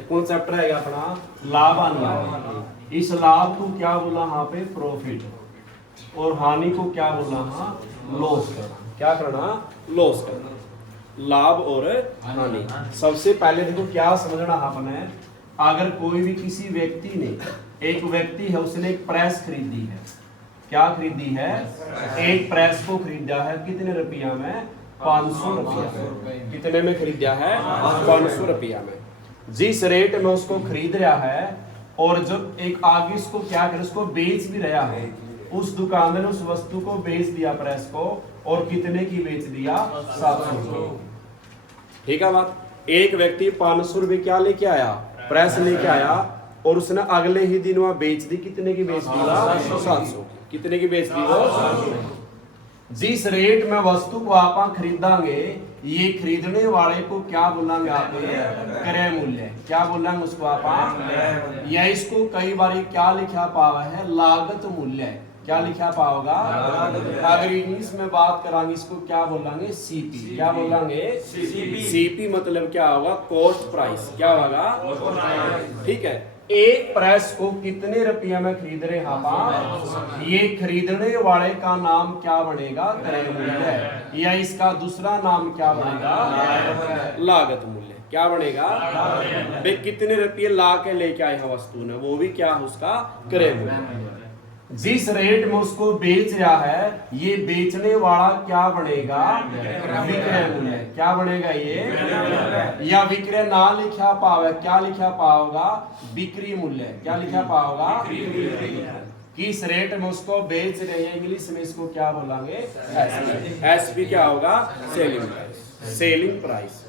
कौन चैप्टर है अपना लाभ हानि। इस लाभ को क्या बोला यहाँ पे प्रॉफिट, और हानि को क्या बोला हाँ लॉस करना। क्या करना लॉस करना, लाभ और हानि। सबसे पहले देखो क्या समझना आपने, अगर कोई भी किसी व्यक्ति ने, एक व्यक्ति है उसने एक प्रेस खरीदी है, क्या खरीदी है एक प्रेस को खरीदा है कितने रुपया में 500 रुपया। कितने में खरीदा है 500 रुपया में। जिस रेट में उसको खरीद रहा है और जब एक आगे उसको क्या करे उसको बेच भी रहा है, उस दुकानदार ने उस वस्तु को बेच दिया प्रेस को, और कितने की बेच दिया 700 रुपये। ठीक है बात। एक व्यक्ति 500 रुपये क्या लेके आया प्रेस लेके आया, और उसने अगले ही दिन वहां बेच दी, कितने की बेच दी 700। कितने की बेच दी वो। जिस रेट में वस्तु को आप खरीदांगे, ये खरीदने वाले को क्या बोलेंगे आप क्रय मूल्य। क्या बोलेंगे उसको आप, या इसको कई बार क्या लिखा पावा है लागत मूल्य। क्या लिखा पाओगा, अगर इंग्लिश में बात करांगे इसको क्या बोलेंगे सीपी। क्या बोलेंगे सीपी मतलब क्या होगा कॉस्ट प्राइस। क्या होगा, ठीक है। एक प्रेस को कितने रुपया में खरीद रहे हम, ये खरीदने वाले का नाम क्या बनेगा क्रय मूल्य, या इसका दूसरा नाम क्या बनेगा लागत मूल्य। क्या बनेगा भाई कितने रुपये ला के लेके आए हैं वस्तु ने, वो भी क्या उसका क्रय मूल्य। जिस रेट में उसको बेच रहा है, ये बेचने वाला क्या बनेगा विक्रय मूल्य। क्या बनेगा ये, या विक्रय ना लिखा पावे क्या लिखा पाओगा बिक्री मूल्य। क्या लिखा पाओगा, किस रेट में उसको बेच रहे हैं, इंग्लिश में इसको क्या बोलेंगे एसपी। क्या होगा selling price. Selling price,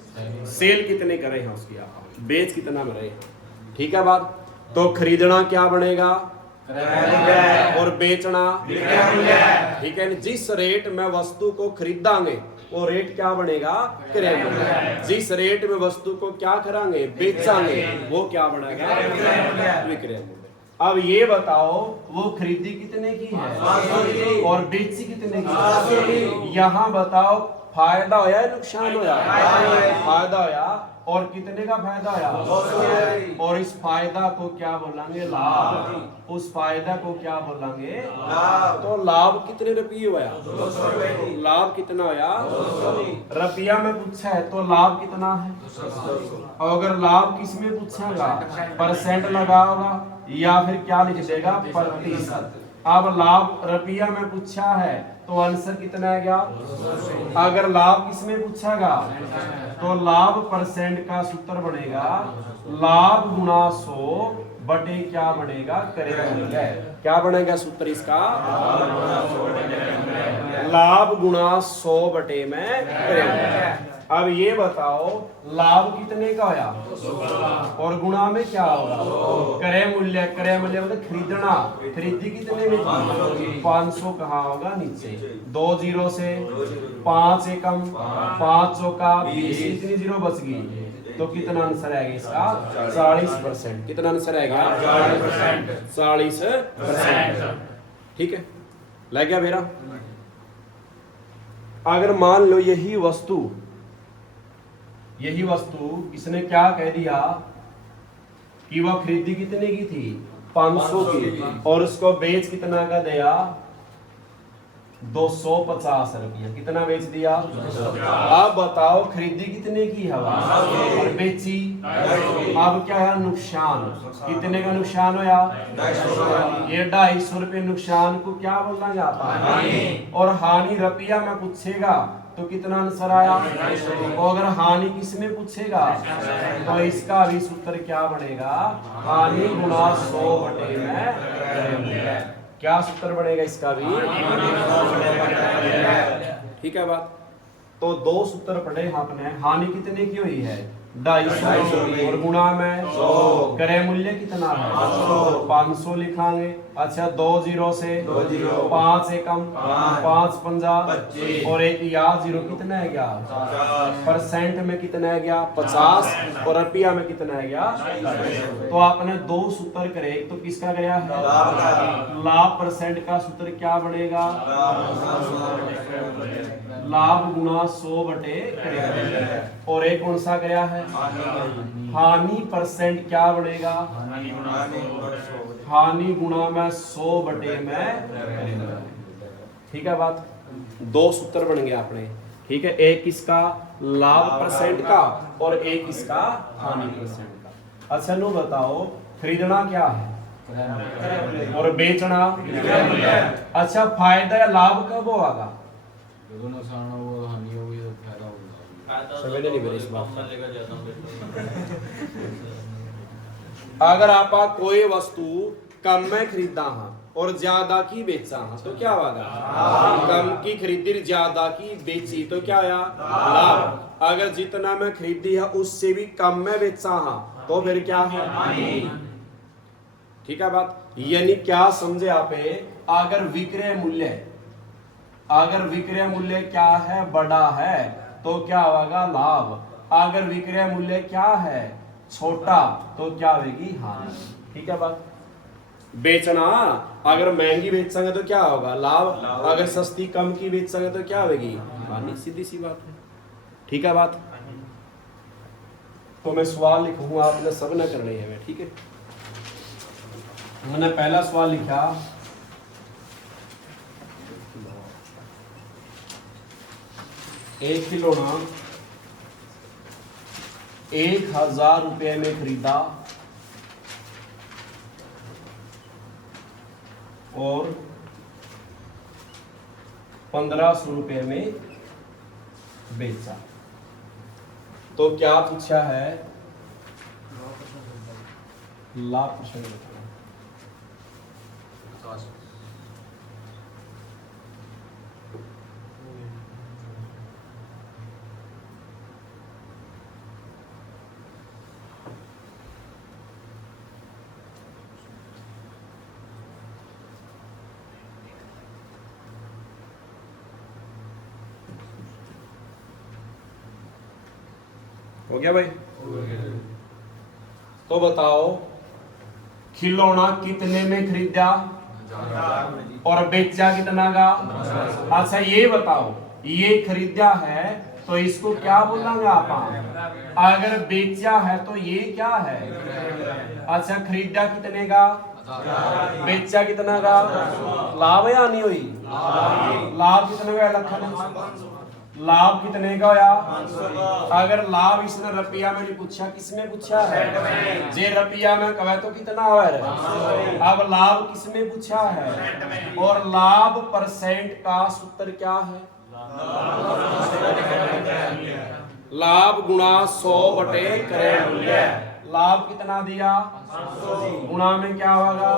sell कितने करे हैं उसकी, आप बेच कितना में रहे। ठीक है बात। तो खरीदना क्या बनेगा और बेचना, ठीक है। जिस रेट में वस्तु को खरीदांगे वो रेट क्या बनेगा क्रय मूल्य। जिस रेट में वस्तु को क्या करांगे बेचांगे, वो क्या बनेगा विक्रय मूल्य। अब ये बताओ वो खरीदी कितने की है और बेची कितने की। यहाँ बताओ फायदा होया नुकसान होया, फायदा होया। और कितने का फायदा होया, और इस फायदा को क्या बोलेंगे लाभ। उस फायदा को क्या बोलेंगे लाभ। तो लाभ कितने रुपये होया, लाभ कितना होया रुपया में पूछा है, तो लाभ कितना है। और अगर लाभ किस में पूछेगा परसेंट लगाओगा, या फिर क्या लिख देगा प्रतिशत। अब लाभ रुपया में पूछा है तो आंसर कितना है गया। अगर लाभ किसमें पूछेगा तो लाभ परसेंट का सूत्र बनेगा लाभ गुणा 100 बटे क्या बनेगा क्रय मूल्य। क्या बनेगा सूत्र इसका, लाभ गुणा 100 बटे में क्रय मूल्य। अब ये बताओ लाभ कितने का होया और गुणा में क्या होगा क्रय मूल्य। क्रय मूल्य मतलब खरीदना, खरीदी कितने में थी 500। कहाँ होगा नीचे 2 जीरो से 5 एकम 5 चौका 20, कितनी जीरो बच गई, तो कितना आंसर आएगा इसका 40%। कितना आंसर आएगा 40%। ठीक है लग गया मेरा। अगर मान लो यही वस्तु इसने क्या कह दिया कि वह खरीदी कितने की थी 500 की, और उसको बेच कितना का दिया 250 रुपया। कितना बेच दिया। अब बताओ खरीदी कितने की है और बेची। अब क्या है नुकसान, कितने का नुकसान होया ये 250 रुपये। नुकसान को क्या बोलना जाता है, और हानि रुपया में पूछेगा तो कितना आंसर आया। तो अगर हानि किस में पूछेगा तो इसका भी सूत्र क्या बनेगा हानि गुणा 100 बटे में। क्या सूत्र बनेगा इसका भी, ठीक है बात। तो दो सूत्र पढ़े आपने। हानि कितने की हुई है 250 और गुणा में 100। क्रय मूल्य कितना है 500 लिखांगे। अच्छा 2 जीरो से 5 एकम 5 पंजा और एक याद जीरो कितना है गया परसेंट में कितना है गया 50 और रुपया में कितना है गया। तो आपने दो सूत्र करे, एक तो किसका गया है लाभ परसेंट का सूत्र क्या बनेगा लाभ गुना 100 बटे क्रेडिट। और एक कौन सा गया है हानि परसेंट क्या बनेगा हानि गुना में 100 बटे में। ठीक है बात, दो सूत्र बन गया अपने। ठीक है, एक इसका लाभ परसेंट का और एक इसका हानि परसेंट का। अच्छा नो बताओ खरीदना क्या है और बेचना। अच्छा फायदा या लाभ कब होगा नुकसान हो हानि होगी तो फायदा होगा। समझ नहीं मेरी इस बात। अगर आप कोई वस्तु कम में खरीदा हाँ और ज्यादा की बेचा हाँ तो क्या होगा कम की खरीदी ज्यादा की बेची तो क्या आया लाभ। अगर जितना मैं खरीदी है उससे भी कम में बेचा हाँ तो फिर क्या है। ठीक है बात, यानी क्या समझे आप अगर विक्रय मूल्य क्या है बड़ा है तो क्या होगा लाभ। अगर विक्रय मूल्य क्या है छोटा तो क्या होगी हानि। ठीक है बात, बेचना अगर महंगी बेचेंगे तो क्या होगा लाभ, अगर सस्ती कम की बेचेंगे तो क्या होगी हानि। सीधी सी बात है। ठीक है बात, तो मैं सवाल लिखूंगा आपने सब न करनी है। ठीक है, मैंने पहला सवाल लिखा एक खिलौना 1000 रुपये में खरीदा और 1500 रुपये में बेचा तो क्या पूछा है लाभ परसेंट बताना। हो गया भाई, तो बताओ खिलौना कितने में खरीदा और बेचा कितना का। अच्छा ये बताओ ये खरीदा है तो इसको क्या बोलेंगे आप, अगर बेचा है तो ये क्या है। अच्छा खरीदा कितने का बेचा कितना का लाभ या नहीं हुई लाभ कितने का लखन लाभ कितने का होया। अगर लाभ इसने रुपया में नहीं पूछा किसमें पूछा है जे रुपया में कहे तो कितना है। अब लाभ किसमें पूछा है और लाभ परसेंट का सूत्र क्या है लाभ गुणा 100 बटे क्रय मूल्य। लाभ कितना दिया गुणा में क्या होगा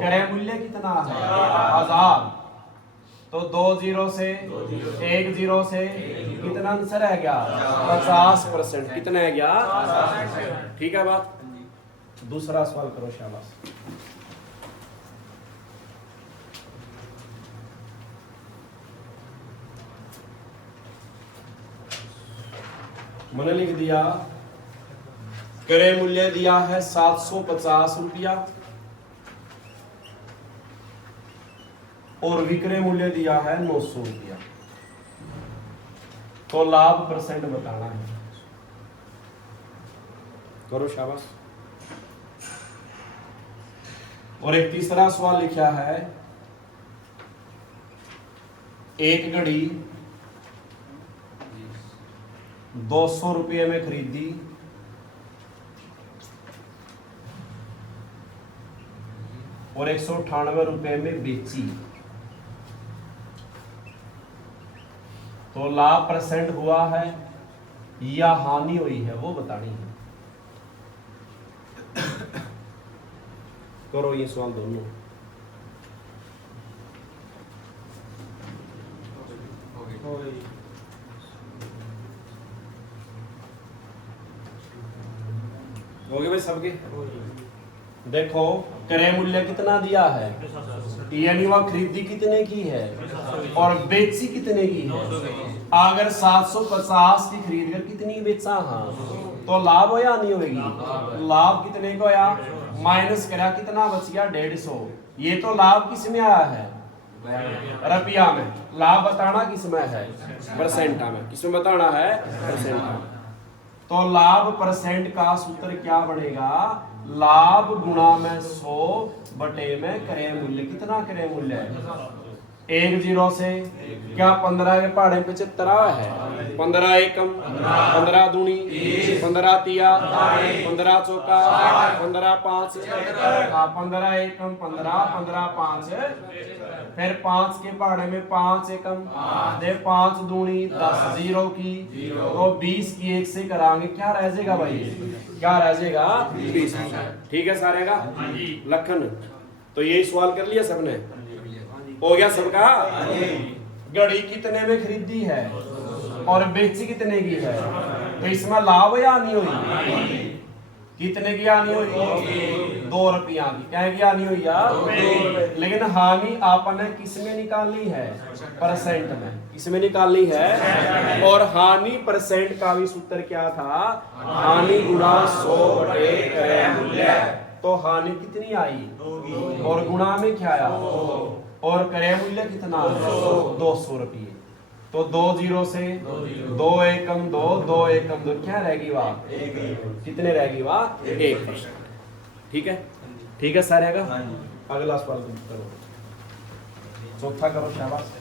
क्रय मूल्य कितना है 1000 तो 2 0 से 1 0 से कितना आंसर है गया 50%। कितना है गया। ठीक है बात, दूसरा सवाल करो शाबाश। मैंने लिख दिया क्रय मूल्य दिया है 750 रुपया और विक्रय मूल्य दिया है 900 रुपया। तो लाभ परसेंट बताना है, करो शाबाश। और एक तीसरा सवाल लिखा है एक घड़ी 200 रुपये में खरीदी और 198 रुपये में बेची तो लाभ परसेंट हुआ है या हानि हुई है वो बतानी है। करो ये सवाल दोनों। हो गए भाई सबके। देखो क्रय मूल्य कितना दिया है यानी वह खरीदी कितने की है और बेची कितने की है। अगर 750 की खरीद कर कितनी बेचा हाँ तो लाभ हो या नहीं होगी लाभ कितने को या माइनस करा कितना बच गया 150। ये तो लाभ किस में आया है रुपया में। लाभ बताना किसमें है? परसेंट में। किसमें बताना है? परसेंट में। तो लाभ परसेंट का सूत्र क्या बनेगा? लाभ गुणा में 100 बटे में क्रय मूल्य। कितना क्रय मूल्य है? 10 से क्या 15 के पहाड़े 75 है? 15 एकम, 15 दूनी, 15 तिया, 15 चौका, 15 पांच, 15 एकम 15, 15 पांच, फिर 5 के पहाड़े में 5 एकम, दे 5 दूनी 10, 0 की तो 20 की 1 से कराएंगे, क्या रह जाएगा भाई? क्या रह जाएगा? 20। ठीक है सारे का लखन। तो यही सवाल कर लिया सबने? हो गया सबका? घड़ी कितने में खरीदी है और बेची कितने की है? तो इसमें लाभ या नहीं हुई? कितने की हानि हुई? 2 रुपया की। क्या की हानि हुई यार? लेकिन हानि आपने किसमें निकालनी है? परसेंट में। किसमें निकालनी है? और हानि परसेंट का भी सूत्र क्या था? हानि गुणा 100 बटे क्रय मूल्य। तो हानि कितनी आई और गुणा में क्या आया? और क्रय मूल्य कितना? 200 रुपये। तो 2 0 से 2 एकम 2, 2 एकम 2, क्या रहेगी वहां? कितने रहेगी वहां? 1%। ठीक है? ठीक है सारे का। अगला सवाल करो, चौथा करो, शाबाश।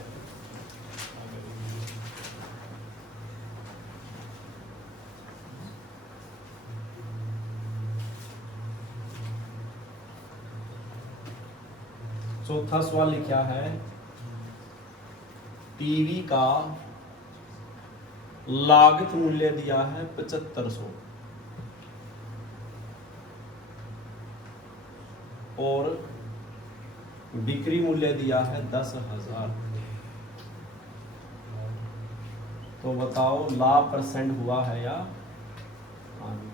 चौथा सवाल लिखा है, टीवी का लागत मूल्य दिया है 7500 और बिक्री मूल्य दिया है 10,000। तो बताओ लाभ परसेंट हुआ है या हानि?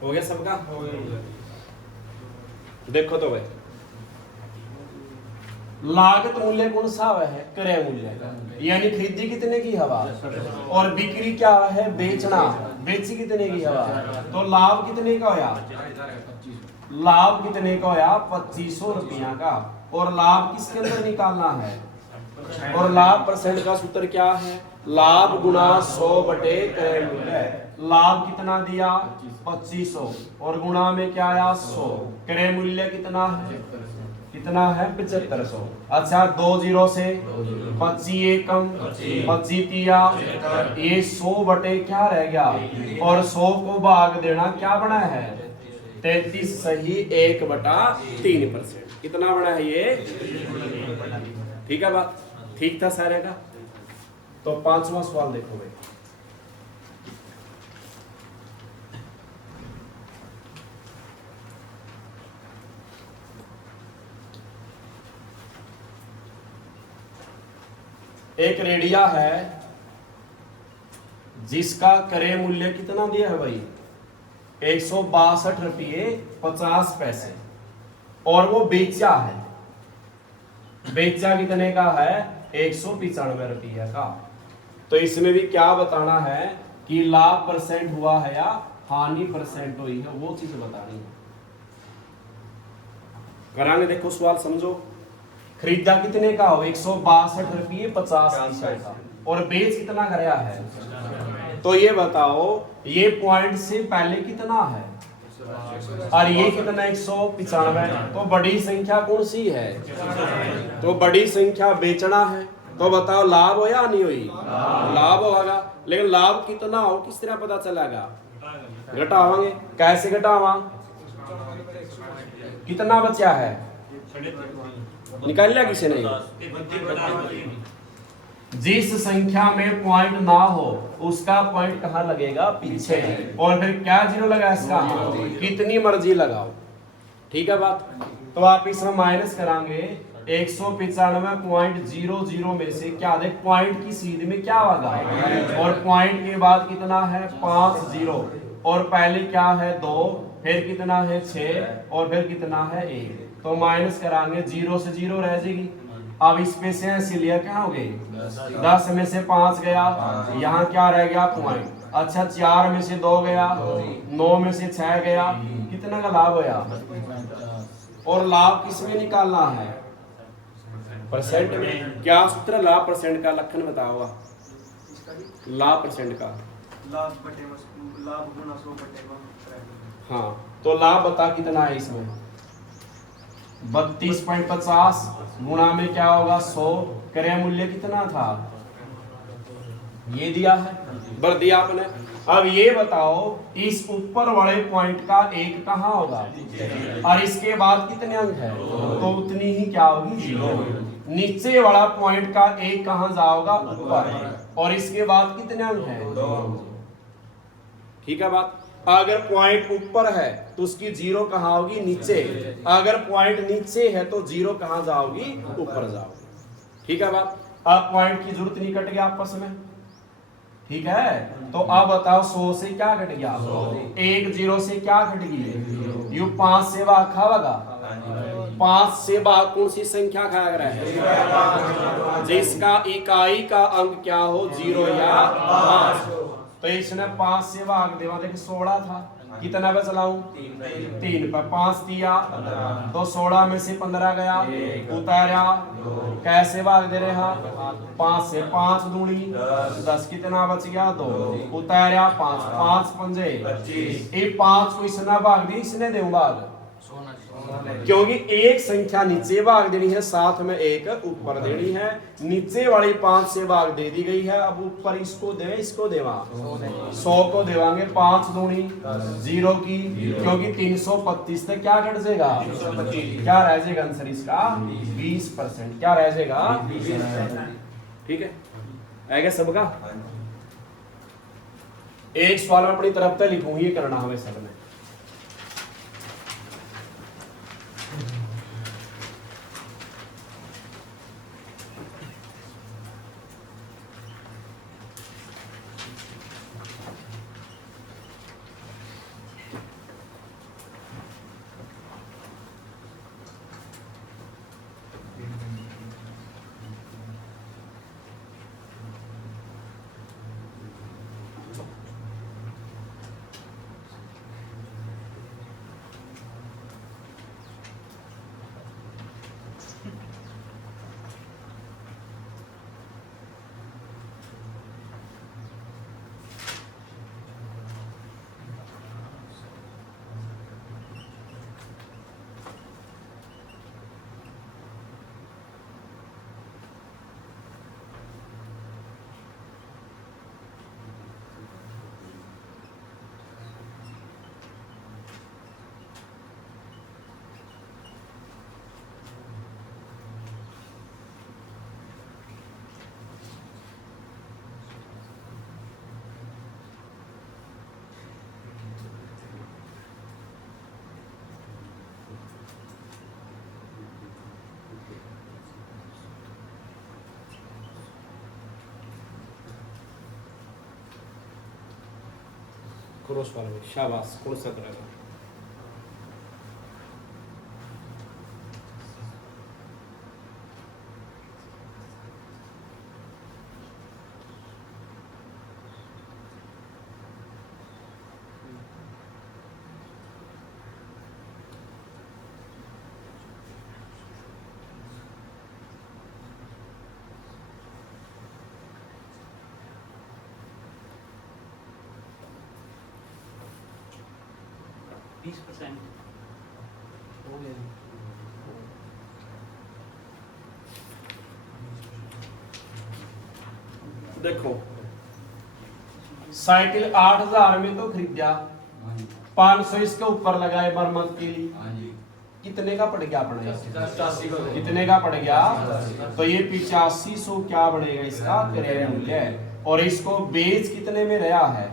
हो गया सबका? देखो तो भाई, लागत मूल्य कौन सा है? क्रय मूल्य, यानी खरीदी कितने की हवा, और बिक्री क्या है? बेचना, बेची कितने की हवा। तो लाभ कितने का होया? लाभ कितने का होया? 2500 रुपया का। और लाभ किसके अंदर निकालना है? और लाभ परसेंट का सूत्र क्या है? लाभ गुणा 100 बटे क्रय मूल्य। लाभ कितना दिया? 2500 और गुणा में क्या आया? 100। क्रय मूल्य कितना है? कितना है? 7500। अच्छा 2 0 से 25 एकम 25 तिया, ये 100 बटे क्या रह गया? और 100 को भाग देना क्या बना है? 33 सही 1/3%। कितना बना है ये? ठीक है बात? ठीक था सारे का। तो 5वां सवाल देखो भाई, एक रेडिया है जिसका क्रय मूल्य कितना दिया है भाई? 162 रुपये 50 पैसे, और वो बेचा है। बेचा कितने का है? 195 रुपये का। तो इसमें भी क्या बताना है कि लाभ परसेंट हुआ है या हानि परसेंट हुई है, वो चीज बतानी है। कराने देखो सवाल, समझो। खरीदा कितने का हो? 162 रुपये 50 पैसे का, और बेच कितना कराया है? तो ये बताओ, ये पॉइंट से पहले कितना है और ये कितना? 195। तो बड़ी संख्या कौन सी है? तो बड़ी संख्या बेचना है। तो बताओ लाभ हो या नहीं हुई? लाभ होगा। लेकिन लाभ कितना हो किस तरह पता चलेगा? घटावांगे। कैसे घटावा? कितना बचा है? निकाल लिया किसी ने? जिस संख्या में पॉइंट ना हो उसका पॉइंट कहाँ लगेगा? पीछे। और फिर क्या जीरो लगा इसका? कितनी मर्जी लगाओ। ठीक है बात। तो आप इसमें माइनस करांगे 195.00 में से क्या देख पॉइंट की सीध में क्या होगा, और पॉइंट के बाद कितना है? 5 जीरो, और पहले क्या है? 2, फिर कितना है? 6, और फिर कितना है? 1। तो माइनस करांगे, 0 से 0 रह जाएगी। अब इस पे से लिया क्या हो गई? 10 में से 5 गया, यहाँ क्या रह गया? पॉइंट। अच्छा 4 में से 2 गया, 9 में से 6 गया, कितना का लाभ होया? और लाभ किसमें निकालना है? परसेंट में। क्या सूत्र लाभ परसेंट का? लखन बताओ। लाभ परसेंट का लाभ गुना 100 बटे 100। हाँ, तो लाभ बता कितना है इसमें? 32.50 गुणा में क्या होगा? 100। क्रय मूल्य कितना था? ये दिया है, भर दिया आपने। अब ये बताओ इस ऊपर वाले पॉइंट का 1 कहाँ होगा, और इसके बाद कितने अंक है? तो उतनी ही क्या होगी? 0। नीचे वाला पॉइंट का 1 कहाँ जाओगा? ऊपर, और इसके बाद कितने अंक है? 2। ठीक है बात। अगर पॉइंट ऊपर है तो उसकी 0 कहाँ होगी? नीचे। अगर पॉइंट नीचे है तो 0 कहाँ जाओगी? ऊपर जाओगी। ठीक है बात। अब पॉइंट की जरूरत नहीं, कट गया आपस में। ठीक है, तो अब बताओ 100 से क्या कट गया? 1 0 से क्या कट गई? यू 5 से भाग खावागा। 5 से भाग कौन सी संख्या खाया रहा है? जिसका इकाई का अंक क्या हो? 0 या 5। तो इसने 5 से भाग देवा, देख 16 था, कितना पे चलाऊं? 3 पर 5 दिया, तो 16 में से 15 गया, उतारा, कैसे भाग दे रहे? 5 से 5 दूनी 10, कितना बच गया? 2, उतारा 5, 5 पंजे 5 को इसने भाग दी, इसने दे भाग, क्योंकि एक संख्या नीचे भाग देनी है, साथ में एक ऊपर देनी है। नीचे वाली 5 से भाग दे दी गई है, अब ऊपर इसको दे, इसको देवा 100 को देवांगे। 5 दूनी 0 की, क्योंकि 335 से क्या कट जाएगा? क्या रह जाएगा आंसर इसका? 20%। क्या रह जाएगा? 20%। ठीक है, आएगा सबका। एक सवाल में अपनी तरफ से लिखूंगी, ये करना हमें सब में। क्रॉस वाला में शाबाश, कौन सा करेगा? देखो साइकिल 8000 में तो खरीदा, 500 इसके ऊपर लगाए मरम्मत के लिए, कितने का पड़ गया अपने? कितने का पड़ गया? तो ये 8500 क्या बनेगा इसका क्रय मूल्य। और इसको बेच कितने में रहा है?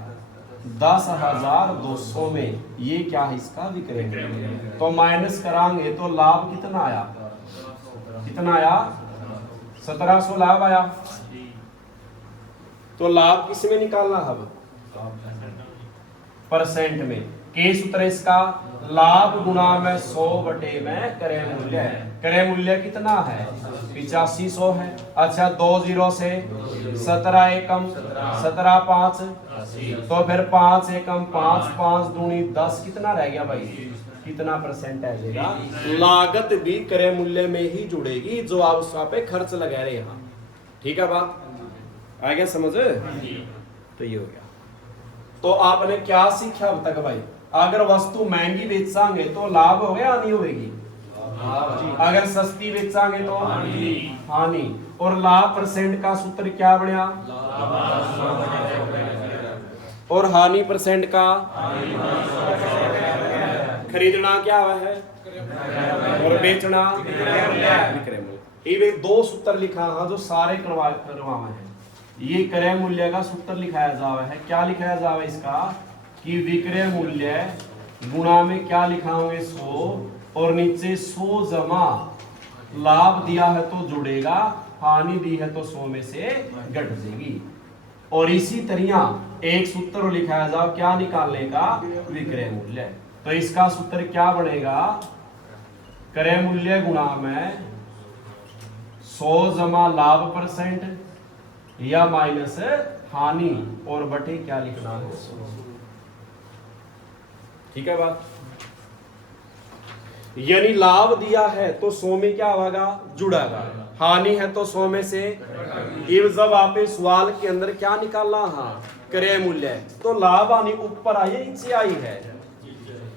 10,200 में। ये क्या है इसका विक्रय मूल्य। तो माइनस कराएंगे तो लाभ कितना आया? कितना आया? 1700 लाभ आया। तो लाभ किस में निकालना है अब? परसेंट में। के सूत्र इसका लाभ गुणा में 100 बटे में क्रय मूल्य है। क्रय मूल्य कितना है? 8500 है। अच्छा 2 0 से 17 एकम 17 5 तो फिर 5 एकम 5 5 दूनी 10 कितना रह गया भाई? कितना परसेंट आ जाएगा? लागत भी क्रय मूल्य में ही जुड़ेगी जो आप उस पे खर्च लगा रहे हैं। ठीक है बात? आ गया समझ? तो ये हो गया। तो आपने क्या सीखा अब तक भाई? अगर वस्तु महंगी बेचांगे तो लाभ हो गया हानि होगी? अगर सस्ती बेचांगे तो हानि। और लाभ परसेंट का सूत्र क्या बना? और हानि परसेंट का? खरीदना क्या हुआ है और बेचना विक्रय मूल्य। ये दो सूत्र लिखा है जो सारे करवा है। ये क्रय मूल्य का सूत्र लिखाया जावा है। क्या लिखाया जावा इसका कि विक्रय मूल्य गुणा में क्या लिखाओगे 100 और नीचे 100 जमा लाभ दिया है तो जुड़ेगा, हानि दी है तो 100 में से घट जाएगी। और इसी तरह एक सूत्र लिखाया जाओ क्या निकालने का? विक्रय मूल्य। तो इसका सूत्र क्या बनेगा? क्रय मूल्य गुणा में 100 जमा लाभ परसेंट या माइनस हानि और बटे क्या लिखना है? ठीक है बात? यानी लाभ दिया है तो 100 में क्या होगा? जुड़ेगा। हानि है तो 100 में से। जब आप सवाल के अंदर क्या निकालना है? क्रय मूल्य। तो लाभ हानि ऊपर आई नीचे आई है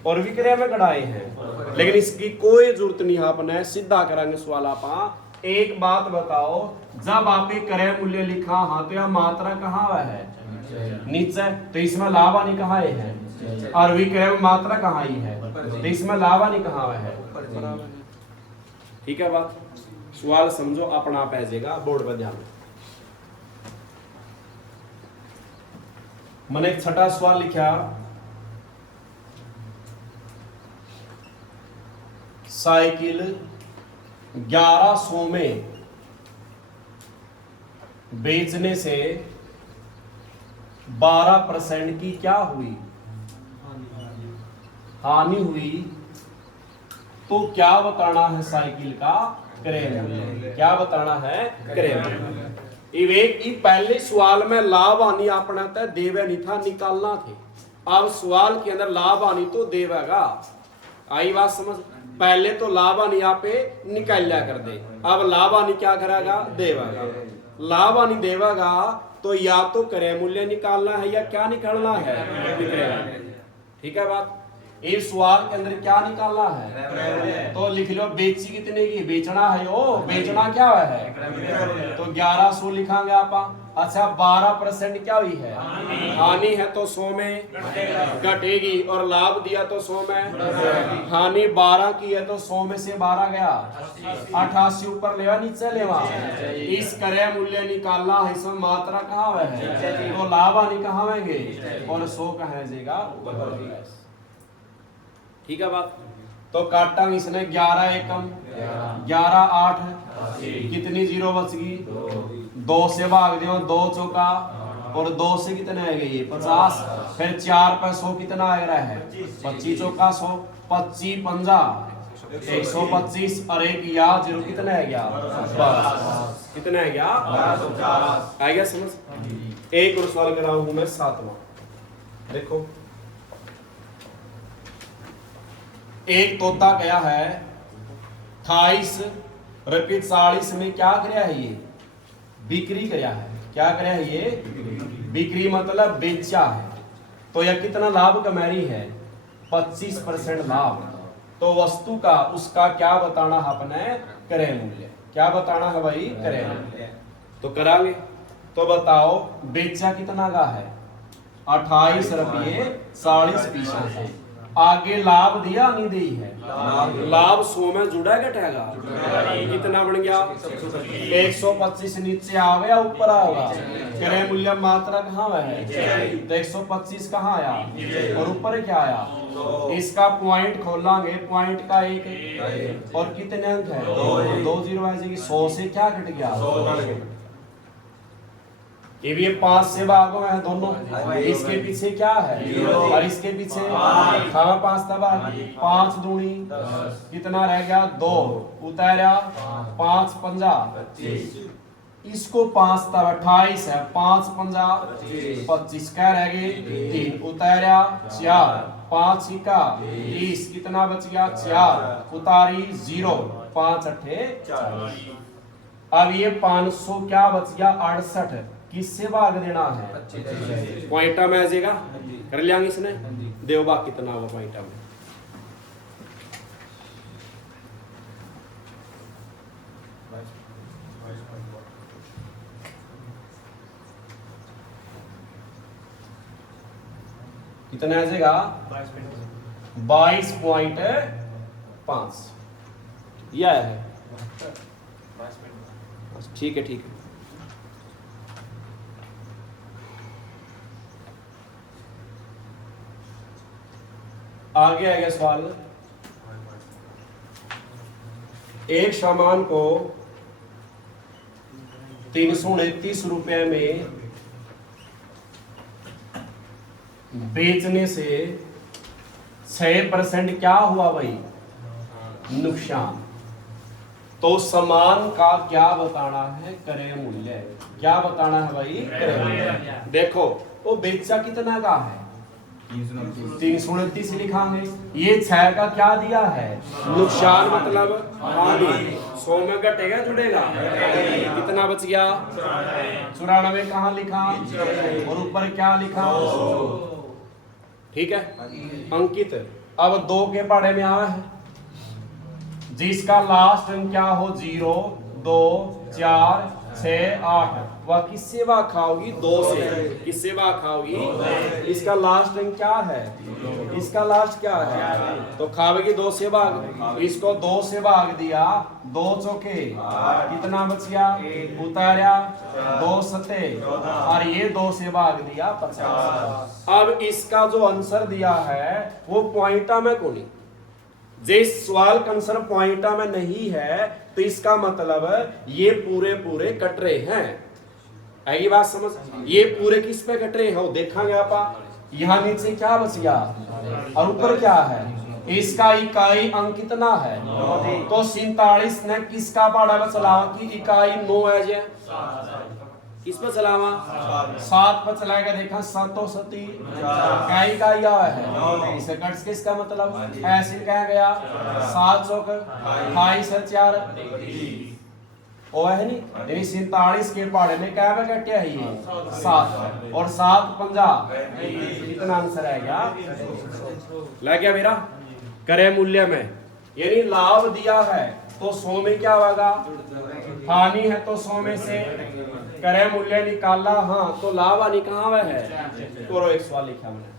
और विक्रय में गढ़ाए हैं, लेकिन इसकी कोई जरूरत नहीं है। अपने सीधा करेंगे सवाल। आप एक बात बताओ, जब आपने क्रय मूल्य लिखा हाँ तो यह मात्रा कहाँ है? नीचे। तो इसमें लाभ हानि कहाँ है? और विक्रय में मात्रा कहाँ ही है? तो इसमें लाभ हानि कहाँ है? ठीक है बात? सवाल समझो अपना पैजेगा बोर्ड पर ध्यान। मैंने एक छठा सवाल लिखा, साइकिल 1100 में बेचने से 12% की क्या हुई? हानि हुई। तो क्या बताना है साइकिल का क्रय मूल्य? क्या बताना है? क्रय मूल्य। एक पहले सवाल में लाभ हानि अपना तय देवे नहीं था, निकालना थे। अब सवाल के अंदर लाभ हानि तो देवेगा। आई बात समझ? पहले तो लाभ हानि यहाँ पे निकाल लिया कर दे। अब लाभ हानि क्या करेगा? देवेगा। लाभ हानि देवेगा तो या तो क्रय मूल्य निकालना है या क्या निकालना है? विक्रय मूल्य। ठीक है बात? इस सवाल के अंदर क्या निकालना है? तो लिख लो बेची कितने की? बेचना है। ओ बेचना क्या है? तो 1100 लिखांगे आप। अच्छा 12% क्या हुई है? हानि है तो 100 में घटेगी और लाभ दिया तो 100 में। हानि 12 की है तो 100 में से 12 गया 88 ऊपर लेवा नीचे लेवा। इस क्रय मूल्य निकालना है। इसमें मात्रा कहाँ है? तो लाभ हानि कहाँ होंगे और 100 कहाँ जाएगा? ठीक है बात? तो काटा इसने 11 एकम 11 8 कितनी जीरो बच गई? 2 से भाग दो 2 चौका और 2 से कितने आ गए? 50। फिर 4 पे 100 कितना आ रहा है? 25 चौका 100 25 50 125 और एक याद जीरो कितना है गया? कितना है गया? आ गया समझ? एक और सवाल कर रहा हूं मैं 7वां। देखो एक तोता गया है 28 रुपये 40 में क्या कराया है? ये बिक्री कराया है। क्या कराया है? ये बिक्री मतलब बेचा है। तो यह कितना लाभ कमा रही है? 25% लाभ। तो वस्तु का उसका क्या बताना है अपने? क्रय मूल्य। क्या बताना है भाई? क्रय मूल्य। तो करांगे। तो बताओ बेचा कितना का है? 28 रुपये 40 पैसे से। आगे लाभ दिया नहीं दी है, लाभ 100 में जुड़ा है घटेगा, कितना बन गया 125 नीचे आ गया ऊपर आओगा, क्रय मूल्य मात्रा कहाँ है तो 125 कहाँ आया और ऊपर क्या आया, इसका पॉइंट खोलांगे, पॉइंट का एक और कितने अंक है 2 जीरो आ जाएगी, 100 से क्या घट गया, ये भी 5 से भागो है दोनों, इसके पीछे क्या है और इसके पीछे 5 तबा 5 दूनी कितना रह गया 2 उतारा 5 पंजा इसको 5 तब 28 है 5 पंजा 25 क्या रह गए 3 उतारा 4 5 का 20 कितना बच गया 4 उतारी 0 5 अठे 40। अब ये 500 क्या बच गया 68 किससे भाग देना है पॉइंटा में आ जाएगा, कर लिया इसने देव भाग कितना हुआ पॉइंटा में कितना आ जाएगा 22.5 यह है, ठीक है ठीक है। आगे आएगा सवाल, एक सामान को 329 रुपए में बेचने से 6% क्या हुआ भाई नुकसान, तो सामान का क्या बताना है क्रय मूल्य, क्या बताना है भाई क्रय मूल्य। देखो वो बेचा कितना का है 329 लिखांगे, ये 6 का क्या दिया है नुकसान मतलब हानि, 100 में घटेगा जुड़ेगा, कितना बच गया 94 कहाँ लिखा और ऊपर क्या लिखा, ठीक है अंकित। अब 2 के पढ़े में आया है जिसका लास्ट अंक क्या हो 0 2 4 6 8 वह किससे भाग खाओगी 2 से, किससे भाग खाओगी, इसका लास्ट अंक क्या है, इसका लास्ट क्या है तो खाओगी 2 से भाग, इसको 2 से भाग दिया 2 चौके कितना बच गया उतारा 2 सते और ये 2 से भाग दिया 50। अब इसका जो आंसर दिया है वो पॉइंटा में कोनी, जिस सवाल का आंसर पॉइंटा में नहीं है तो इसका मतलब ये पूरे पूरे कट रहे हैं, आएगी बात समझ, ये पूरे किस पे कट रहे हैं देखांगे आप। यहाँ नीचे क्या बच गया और ऊपर क्या है, इसका इकाई अंक कितना है तो 47 ने किसका पाड़ा में चलावा की इकाई 9 है जे किस पे चलावा 7 पर चलाएगा, देखा 7 सती इकाई का या है इसे कट्स किसका मतलब ऐसे कह गया 7 चौक 28 है 4 ओ है नहीं 47 के पाड़े में क्या में कटे है ये 7 और 7 50 कितना आंसर है क्या लग गया मेरा क्रय मूल्य में, यानी लाभ दिया है तो 100 में क्या होगा हानि है तो 100 में से क्रय मूल्य निकाला, हाँ तो लाभ हानि कहाँ है तो एक सवाल लिखा मैंने।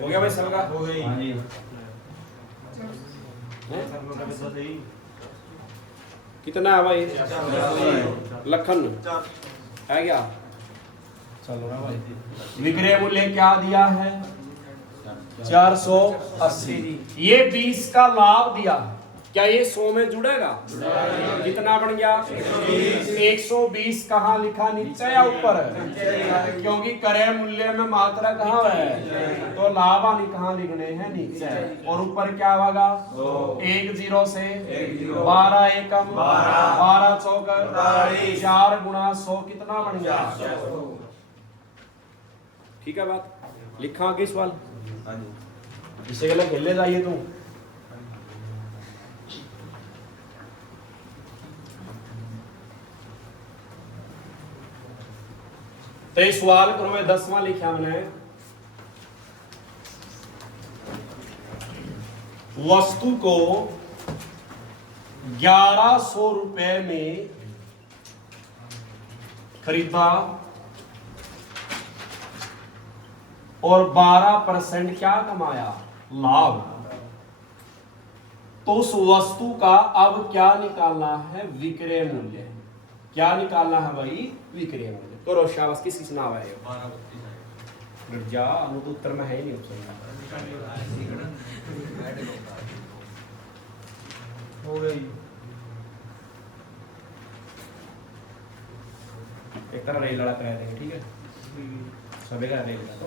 हो गया भाई सबका हो गई कितना है भाई लखन है क्या, चलो ना भाई विक्रय मूल्य क्या दिया है 480। ये 20 का लाभ दिया, क्या ये 100 में जुड़ेगा? कितना बन गया? 120 कहाँ लिखा, नीचे या ऊपर? क्योंकि क्रय मूल्य में मात्रा कहाँ है, तो लाभ हानि कहाँ लिखने हैं? नीचे। और ऊपर क्या होगा? 1 0 से 12 एकम 12 चौक 4 गुणा 100 कितना बन गया? ठीक है बात, लिखा आगे सवाल। इसे गलत खेलने जाइए तुम। तो ये सवाल करो, 10वां लिखा मैंने, वस्तु को 1100 रुपए में खरीदा और 12% क्या कमाया? लाभ। तो उस वस्तु का अब क्या निकालना है? विक्रय मूल्य। क्या निकालना है भाई? विक्रय मूल्य। करो शाबाश, किसी से नाम है जा, तो उत्तर में है ही नहीं ऑप्शन। हो गई। एक तरह रेल लड़ा करा देंगे, ठीक है? सभी का रेल लड़ा तो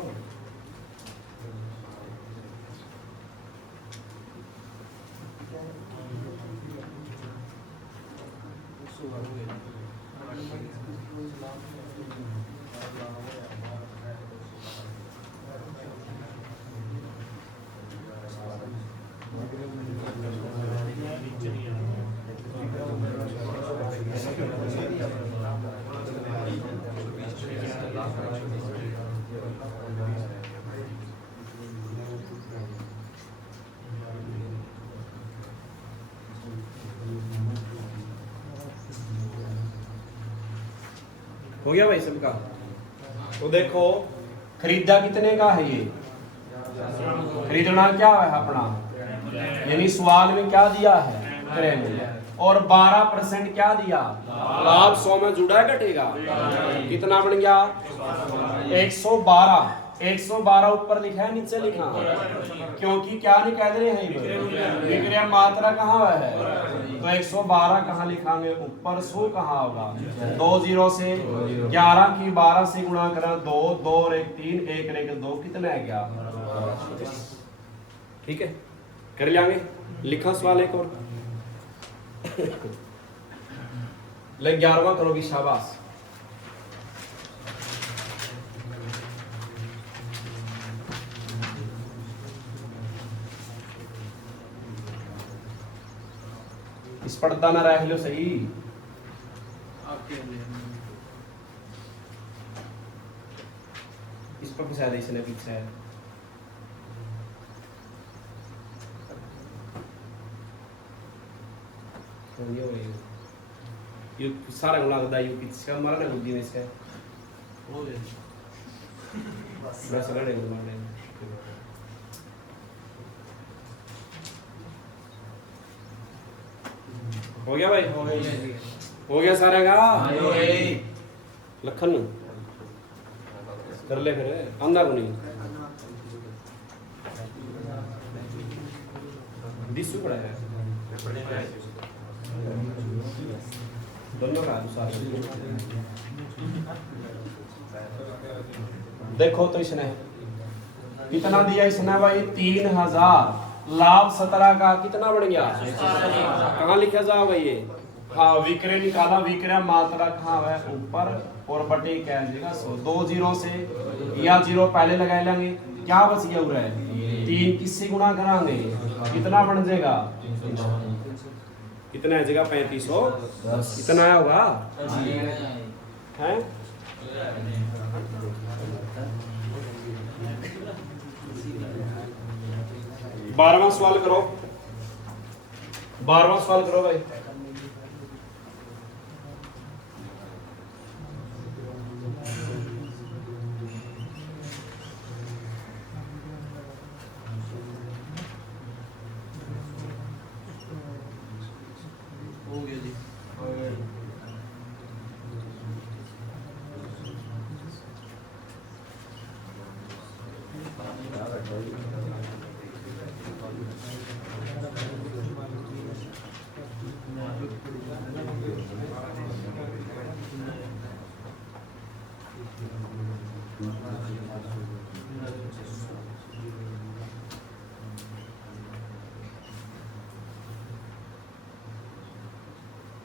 हो गया भाई सबका। तो देखो खरीदा कितने का है? ये खरीदना क्या है अपना, यानी सवाल में क्या दिया है? क्रय मूल्य। और 12% क्या दिया? लाभ। 100 में जुड़ा है, घटेगा कितना बन गया? 112। 112 ऊपर लिखा है, नीचे लिखा, क्योंकि क्या निकाल रहे हैं? विक्रय मात्रा कहाँ है? तो 112 कहाँ लिखांगे? ऊपर। 100 कहाँ होगा? 2 0 से 11 की 12 से गुणा करा 2 2 और 1 3 1 और 1 2 कितना है? 11। ठीक है, कर लेंगे। लिखा सवाल एक और ले 11वां करोगी, शाबाश। इस पर्दा ना रख लो सही। इस पर फंसा दे, इसने पीछे है। ये सारा गुना लगता है, ये पीछे का मारा ना बुद्धि में इसका बस लड़े मारने। हो गया भाई? हो गया सारे का? लखन कर ले फिर, अंदर को नहीं दिसू पड़ा है दोनों का अनुसार। देखो तो इसने कितना दिया इसने भाई? 3000। लाभ 17 का कितना बढ़ गया? कहाँ लिखा जाओगे ये? हाँ, विक्रय निकाला। विक्रय मात्रा कहाँ है? ऊपर। और बटे क्या है? 100। 2 0 से या 0 पहले लगा लेंगे, क्या बच गया? उरा है 3 किससे गुणा करांगे? कितना बन जाएगा? कितना है जगह? 3510। कितना आया होगा? है 12वां सवाल करो। 12वां सवाल करो भाई।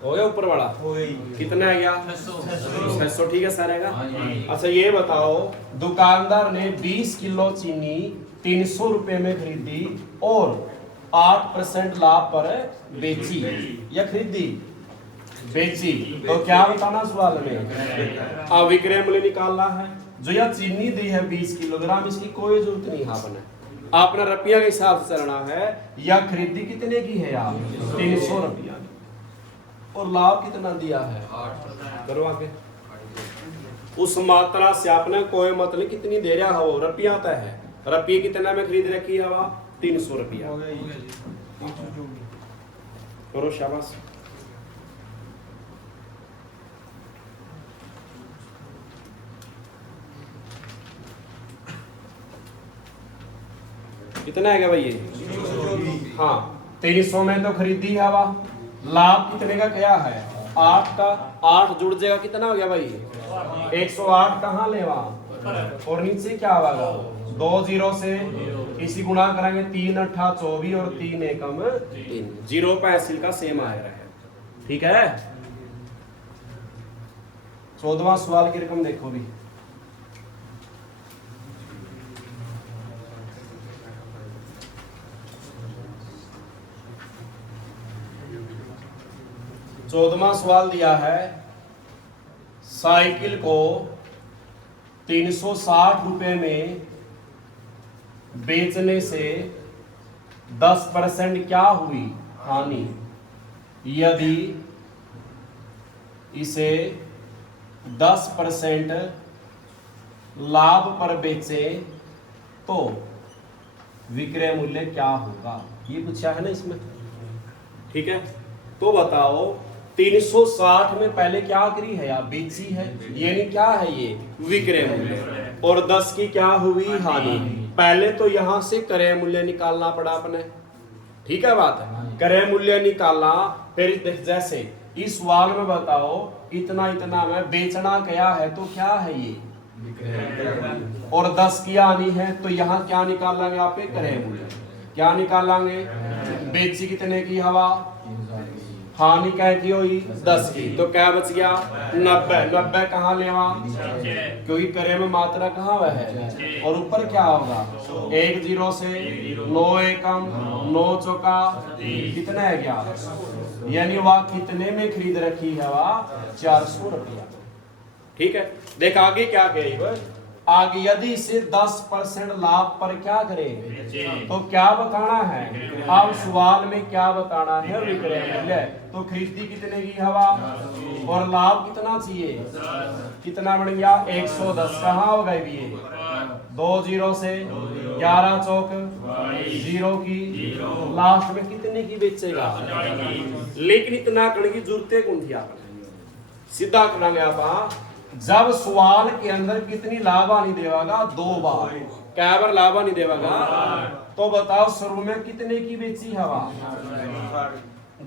हो गया ऊपर वाला हो गई कितना आ गया 600 ठीक है सर हाँ आएगा। जी। अच्छा ये बताओ दुकानदार ने 20 किलो चीनी 300 रुपए में खरीदी और 8% लाभ पर बेची या खरीदी बेची, तो क्या बताना सवाल में? अब विक्रय मूल्य निकालना है। जो यह चीनी दी है 20 किलोग्राम, इसकी कोई जरूरत नहीं आपने, आपने रुपया के हिसाब से चलना है। या खरीदी कितने की है यार 300 रुपया, और लाभ कितना दिया है 8%। करो आगे। उस मात्रा से आपने कोई मतलब कितनी दे रहा हो रुपया आता है, रुपये कितना में खरीद रखी है वह 300 रुपया। हो गई 324 करो शाबाश। कितना है भाई ये? हाँ 300 में तो खरीदी है वह, लाभ कितने का क्या है 8 का, 8 जुड़ जाएगा कितना हो गया भाई 108 कहाँ ले वहाँ, और नीचे क्या होगा 2 0 से इसी गुणा करेंगे 3 8 24 और 3 एकम 3, 0 पे हासिल का सेम आ रहा है। ठीक है 14वां सवाल की रकम देखो भी। चौदहवां सवाल दिया है साइकिल को 360 रुपए में बेचने से 10% क्या हुई हानि, यदि इसे 10% लाभ पर बेचे तो विक्रय मूल्य क्या होगा, ये पूछा है ना इसमें। ठीक है तो बताओ 360 में पहले क्या करी है या बेची है, ये नहीं क्या है ये विक्रय मूल्य, और 10 की क्या हुई हानि। पहले तो यहां से क्रय मूल्य निकालना पड़ा अपने, ठीक है बात है, क्रय मूल्य निकालना। फिर जैसे इस सवाल में बताओ इतना इतना में बेचना क्या है तो क्या है ये, और 10 की हानि है, तो यहाँ क्या निकालेंगे आप क्रय मूल्य, क्या निकालेंगे बेची कितने की हवा, हानि क्या की हुई 10 की, तो क्या बच गया 90, 90 कहाँ लेवा क्योंकि क्रय में मात्रा कहाँ वह है, और ऊपर क्या होगा 1 0 से 9 एकम 9 चौका कितना है 11, यानी वह कितने में खरीद रखी है वह 400 रुपया। ठीक है देख आगे क्या कहे, आगे यदि इसे 10% लाभ पर क्या करे तो क्या बताना है, अब सवाल में क्या बताना है विक्रय मूल्य, तो खरीदी कितने की हवा और लाभ कितना चाहिए, कितना बन गया 110, कहाँ हो गए भी 2 0 से 11 चौक 0 की, लास्ट में कितने की बेचेगा, लेकिन इतना करने की जरूरत कौन थी आपने, सीधा करेंगे आप। जब सवाल के अंदर कितनी लाभ हानि देवागा 2 बार, क्या बार लाभ हानि देवागा, तो बताओ शुरू में कितने की बेची हवा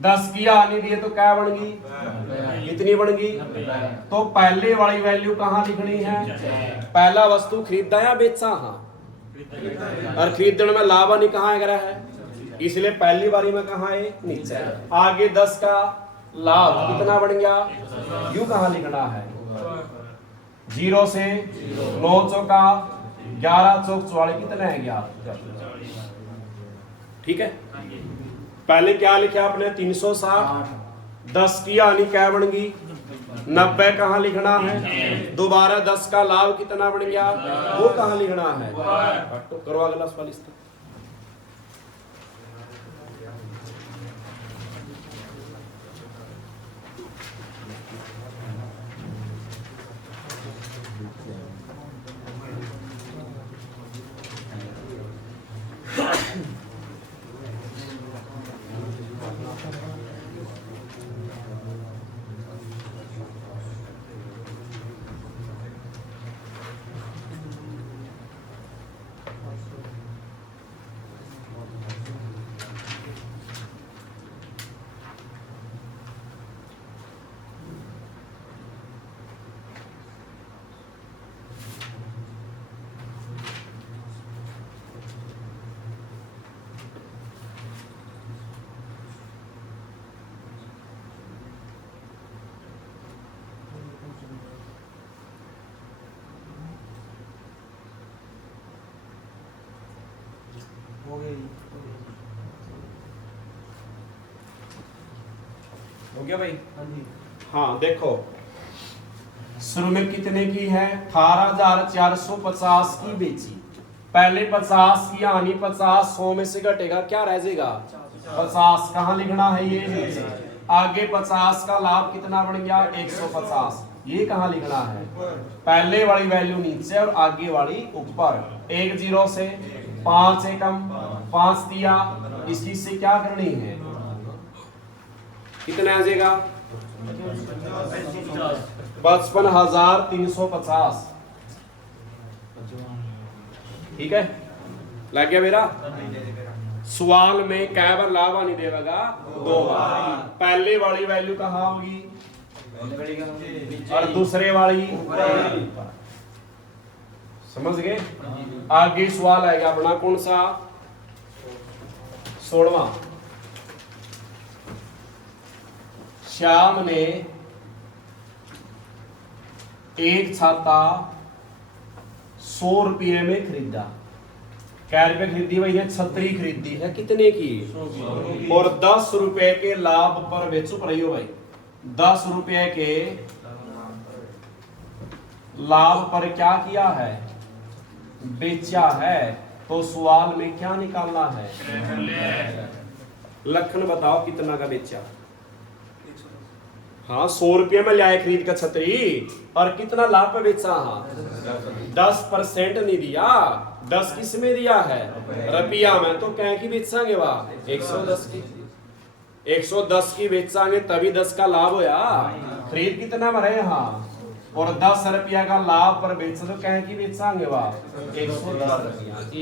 10 की हानि दी तो क्या बन गई, कितनी बन गई, तो पहले वाली वैल्यू कहाँ लिखनी है, पहला वस्तु खरीदा या बेचा, हाँ और खरीदने में लाभ हानि कहाँ करा है, इसलिए पहली बारी में कहाँ है नीचे, आगे 10 का लाभ कितना बन गया, यू कहाँ लिखना है 0 से 9 चौका 11 चौक 44 कितना है 11। ठीक है पहले क्या लिखा आपने 360, 10 की हानि क्या बन गई 90 कहाँ लिखना है, दोबारा 10 का लाभ कितना बन गया वो कहाँ लिखना है, तो करो अगला सवाल इसका। हो गया जी। हो गया भाई? हाँ जी। हाँ देखो, शुरू में कितने की है? 18,450 की बेची। पहले 50 की हानि, 50 100 में से घटेगा, क्या रह जाएगा? 50। कहाँ लिखना है? ये नीचे। आगे 50 का लाभ कितना बन गया? 150। ये कहाँ लिखना है? पहले वाली वैल्यू नीचे और आगे वाली ऊपर। 1 0 से 5 एकम 5 दिया, इसकी से क्या करनी है? कितना आ जाएगा? 55,350। ठीक है, लग गया मेरा? सवाल में कै बार लाभ आनी देगा? 2 बार। पहले वाली वैल्यू कहाँ होगी और दूसरे वाली ऊपर। समझ गए? आगे सवाल आएगा अपना कौन सा? 16वां। श्याम ने एक छाता 100 रुपये में खरीदा। क्या रुपए खरीदी भाई ने? छतरी खरीदी है। कितने की? और 10 रुपए के लाभ पर बेचो प्रयो भाई। 10 रुपए के लाभ पर क्या किया है? बेचा है। तो सवाल में क्या निकालना है? लखन बताओ कितना का बेचा? हाँ 100 रुपये में लाए खरीद का छतरी, और कितना लाभ पे बेचा? हाँ 10% नहीं दिया। 10 किस में दिया है? रुपया में। तो क्या की बेचांगे? वाह 110 की। 110 की बेचांगे तभी 10 का लाभ होया। खरीद कितना में रहे? हाँ, और 10 रुपया का लाभ पर बेचा तो क्या की बेचांगे? वाह 110 रुपया की।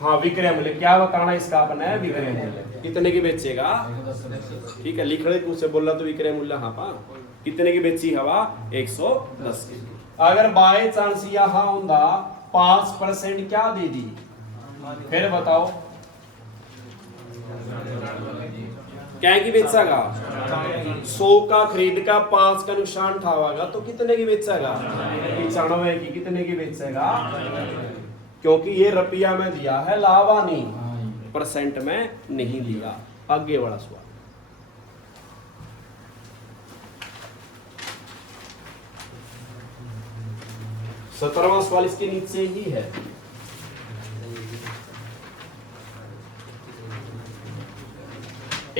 हाँ विक्रय मूल्य क्या बताना इसका? अपना है विक्रय मूल्य। कितने की बेचेगा? ठीक है, लिखने को से बोला तो विक्रय मूल्य। हाँ पा कितने की बेची हवा? 110 की। अगर बाय चांस यहाँ होंदा 5% क्या दे दी? फिर बताओ क्या की बेचेगा? 100 का खरीद का 5 का नुकसान उठावागा तो कितने की बेचेगा? 95 की। कितने की बेचेगा? क्योंकि ये रुपया में दिया है, लाभानी परसेंट में नहीं दिया। आगे वाला सवाल। सत्रहवां सवाल इसके नीचे ही है।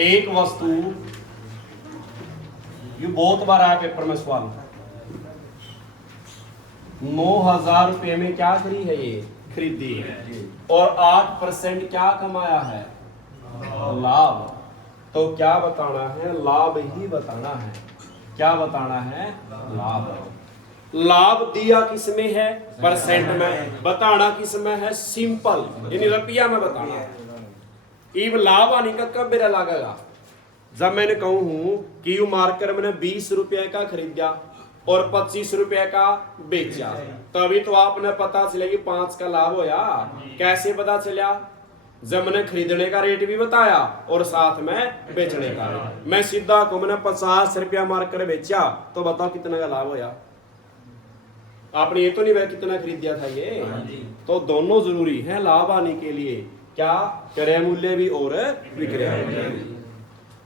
एक वस्तु, ये बहुत बार आया पेपर में सवाल। 9,000 रुपए में क्या करी है? ये खरीदी है और 8% क्या कमाया है? लाभ। तो क्या बताना है? लाभ ही बताना है। क्या बताना है? लाभ। लाभ दिया किस में है? परसेंट में। बताना किस में है? सिंपल, यानी रुपया में बताना है। इब लाभ आने का कब मेरा लगेगा? जब मैंने कहूं कि यू मार्कर मैंने 20 रुपए का खरीदा और 25 रुपए का बेचा, तभी तो आपने पता चला कि 5 का लाभ होया। कैसे पता चला? जब मैंने खरीदने का रेट भी बताया और साथ में बेचने का रेट। मैं सीधा को मैंने 50 रुपया मार्कर बेचा, तो बताओ कितना का लाभ होया? आपने ये तो नहीं बताया कितना खरीद दिया था ये। तो दोनों जरूरी है लाभ आने के लिए। क्या? क्रय मूल्य भी और विक्रय मूल्य भी।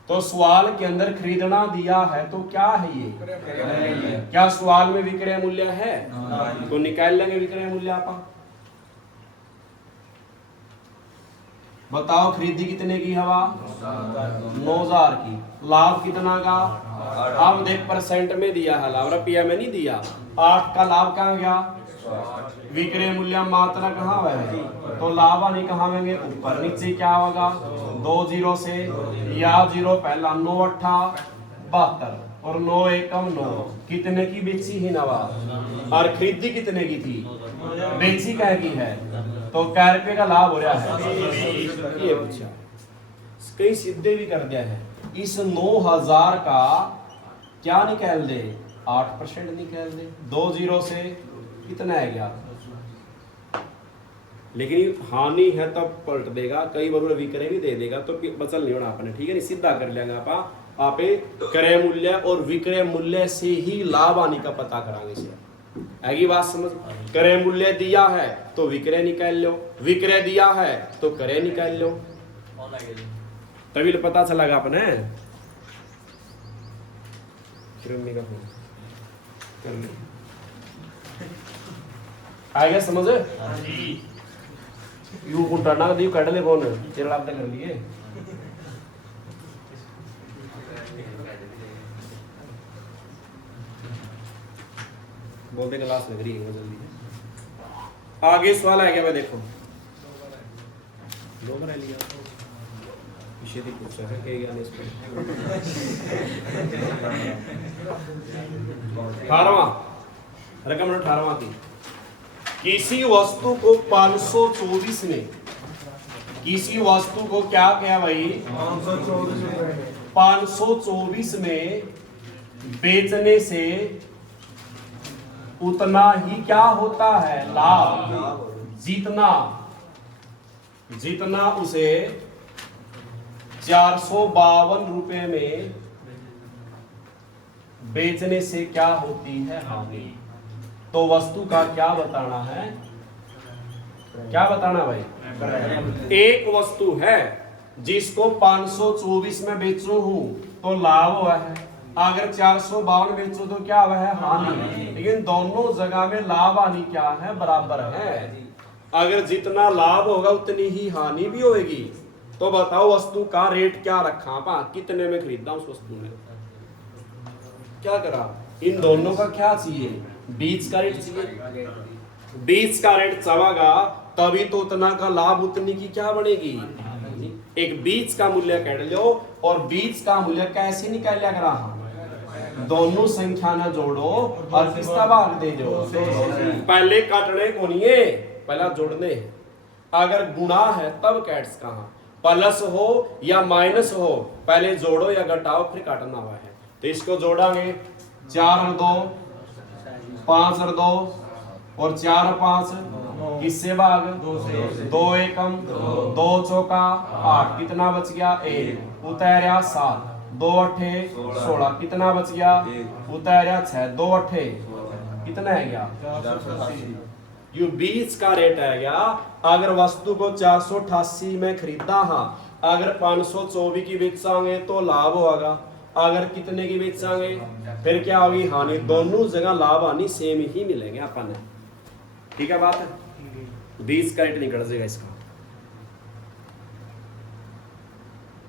तो सवाल के अंदर खरीदना दिया है तो क्या है ये? क्या सवाल में विक्रय मूल्य है? तो निकाल लेंगे विक्रय मूल्य। आप बताओ खरीदी कितने की हवा? 9,000 की। लाभ कितना का? अब देख परसेंट में दिया है लाभ, रुपया में नहीं दिया। 8 का लाभ कहाँ गया? विक्रय मूल्य मात्रा कहाँ है? तो लाभ आनी कहाँ होंगे? ऊपर। नीचे क्या होगा? 2 0 से या 0 पहला 9 8 72 और 9 एकम 9। कितने की बेची ही नवा? और खरीदी कितने की थी? बेची क्या की है? तो क्या रुपए का लाभ हो रहा है? ये पूछा। कई सीधे भी कर दिया है। इस 9,000 का क्या निकाल दे? 8% निकाल दे। 2 0 से कितना है गया? लेकिन हानि है तब पलट देगा, कई बार विक्रय भी दे देगा तो बचल नहीं होना आपने। ठीक है, नहीं सीधा कर लेंगे आप क्रय मूल्य और विक्रय मूल्य से ही लाभ आने का पता करांगे। आएगी बात समझ। क्रय मूल्य दिया है तो विक्रय निकाल लो, विक्रय दिया है तो क्रय निकाल लो। तभी तो पता चलेगा अपने। कर लो। आएगा समझ। यू कुंटाना दियो कट ले कौन तेरा लाभ कर लिए। बोलते क्लास लग रही है जल्दी। आगे सवाल आ गया भाई देखो। दो बार लिया विषय की पूछा है क्या ज्ञान इस पे। 18वां रकम 18वां की। किसी वस्तु को 524 में, किसी वस्तु को क्या किया भाई 524 में बेचने से उतना ही क्या होता है लाभ, जितना जितना उसे 452 रुपए में बेचने से क्या होती है हानि। तो वस्तु का क्या बताना है, क्या बताना भाई। एक वस्तु है जिसको 524 में बेचू हूं तो लाभ हुआ है, अगर 452 बेचो तो क्या हुआ है हानि। लेकिन दोनों जगह में लाभ हानि क्या है बराबर है। अगर जितना लाभ होगा उतनी ही हानि भी होगी। तो बताओ वस्तु का रेट क्या रखा पा, कितने में खरीदा उस वस्तु ने, क्या करा। इन दोनों का क्या चाहिए, बीच का रेट चाहिए। बीच का रेट चढ़ेगा तभी तो उतना का लाभ उतनी की क्या बनेगी। एक बीच का मूल्य काट लो और बीच का मूल्य कैसे निकाल करा, दोनों संख्या ना जोड़ो और किसका भाग दे दो। पहले काटने को नहीं है, पहला जोड़ने। अगर गुणा है तब कैट्स कहा, प्लस हो या माइनस हो पहले जोड़ो या घटाओ फिर काटना हुआ है। तो इसको जोड़ांगे 4 और 2 5 और 2 और 4 और 5 किससे भाग 2 एकम 2 चौका 8 कितना बच गया 1 उतारा 7 2 अठे 16 कितना बच गया उतारा 6 2 अठे कितना है गया 488। यू बीच का रेट है गया। अगर वस्तु को 488 में खरीदा हाँ, अगर 524 की बेचांगे तो लाभ होगा, अगर कितने की बेचांगे फिर क्या होगी हानि। दोनों जगह लाभ हानि सेम ही मिलेंगे अपन। ठीक है बात है, बीच का रेट निकल जाएगा इसका।